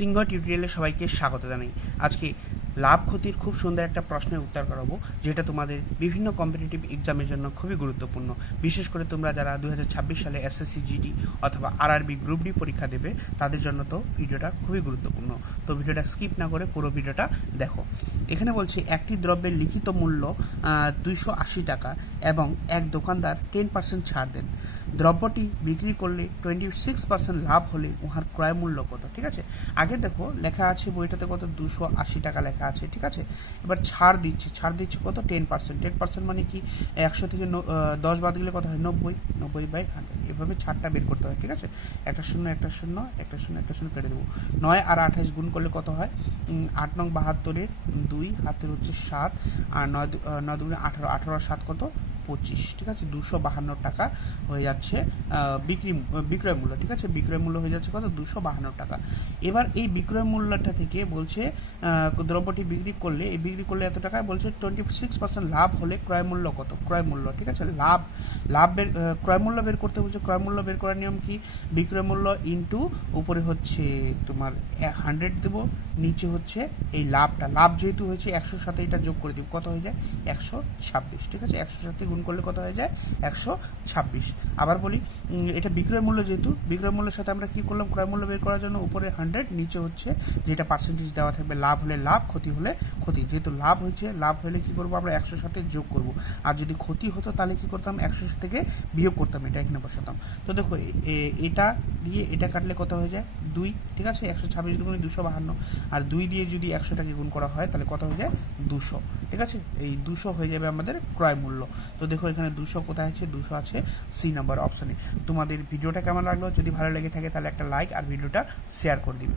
সিংহ টিউটোরিয়ালে সবাইকে স্বাগত জানাই। আজকে লাভ ক্ষতির খুব সুন্দর একটা প্রশ্নের উত্তর করাবো, যেটা তোমাদের বিভিন্ন কম্পিটিটিভ এক্সামের জন্য খুবই গুরুত্বপূর্ণ। বিশেষ করে তোমরা যারা 2026 সালে এসএসসি জিডি অথবা আরআরবি গ্রুপ ডি পরীক্ষা দেবে তাদের জন্য তো ভিডিওটা খুবই গুরুত্বপূর্ণ। তো ভিডিওটা স্কিপ না করে পুরো ভিডিওটা দেখো। এখানে বলছি একটি দ্রব্যের লিখিত মূল্য 280 টাকা এবং এক দোকানদার 10% ছাড় দেন। দ্রব্যটি বিক্রি করলে 26% লাভ হলে উহার ক্রয় মূল্য কত? ঠিক আছে, আগে দেখো লেখা আছে বইটাতে কত 280 টাকা লেখা আছে। ঠিক আছে, এবার ছাড় দিচ্ছে কত 10%। মানে কি 100 থেকে 10 বাদ গেলে কত হয় 90/100। এভাবে ছাড়টা বের করতে হয়। ঠিক আছে, একটা শূন্য কেটে দেবো। 9 আর 28 গুণ করলে কত হয় 8 নং 72-এর 2 হাতের হচ্ছে 7 আর 9 2 18 18 আর 7 কত 25। ঠিক আছে, 252 টাকা হয়ে যাচ্ছে বিক্রয় মূল্য। ঠিক আছে, বিক্রয় মূল্য হয়ে যাচ্ছে কত 252 টাকা। এবার এই বিক্রয় মূল্যটা থেকে বলছে দ্রব্যটি বিক্রি করলে এত টাকায় বলছে 26% লাভ হলে ক্রয় মূল্য কত? ক্রয় মূল্য। ঠিক আছে, ক্রয় মূল্য বের করতে বলছে। ক্রয় মূল্য বের করার নিয়ম কি? বিক্রয় মূল্য ইন্টু উপরে হচ্ছে তোমার 100 দেবো, নিচে হচ্ছে এই লাভ যেহেতু হয়েছে 100 সাথে এটা যোগ করে দিব, কত হয়ে যায় 126। ঠিক আছে, 100 সাথে গুণ করলে কত হয়ে যায় 126। আবার বলি, এটা বিক্রয় মূল্য, যেহেতু বিক্রয় মূল্যের সাথে আমরা কি করলাম ক্রয় মূল্য বের করার জন্য উপরে 100, নিচে হচ্ছে যেটা পার্সেন্টেজ দেওয়া থাকবে, লাভ হলে লাভ, ক্ষতি হলে ক্ষতি। যেহেতু লাভ হয়েছে, লাভ হলে কি করবো আমরা 100 সাথে যোগ করব, আর যদি ক্ষতি হতো তাহলে কি করতাম 100 থেকে বিয়োগ করতাম, এটা এখানে বসাতাম। তো দেখো এটা দিয়ে এটা কাটলে কত হয়ে যায় 2। ঠিক আছে, 126 দুগুণে 252, আর 2 দিয়ে যদি 100টাকে গুণ করা হয় তাহলে কত হয়ে যায় 200। ঠিক আছে, এই 200 হয়ে যাবে আমাদের ক্রয় মূল্য। তো দেখো এখানে 200 কোথায় আছে, 200 আছে সি নাম্বার অপশানে। তোমাদের ভিডিওটা কেমন লাগলো? যদি ভালো লেগে থাকে তাহলে একটা লাইক আর ভিডিওটা শেয়ার করে দিবে।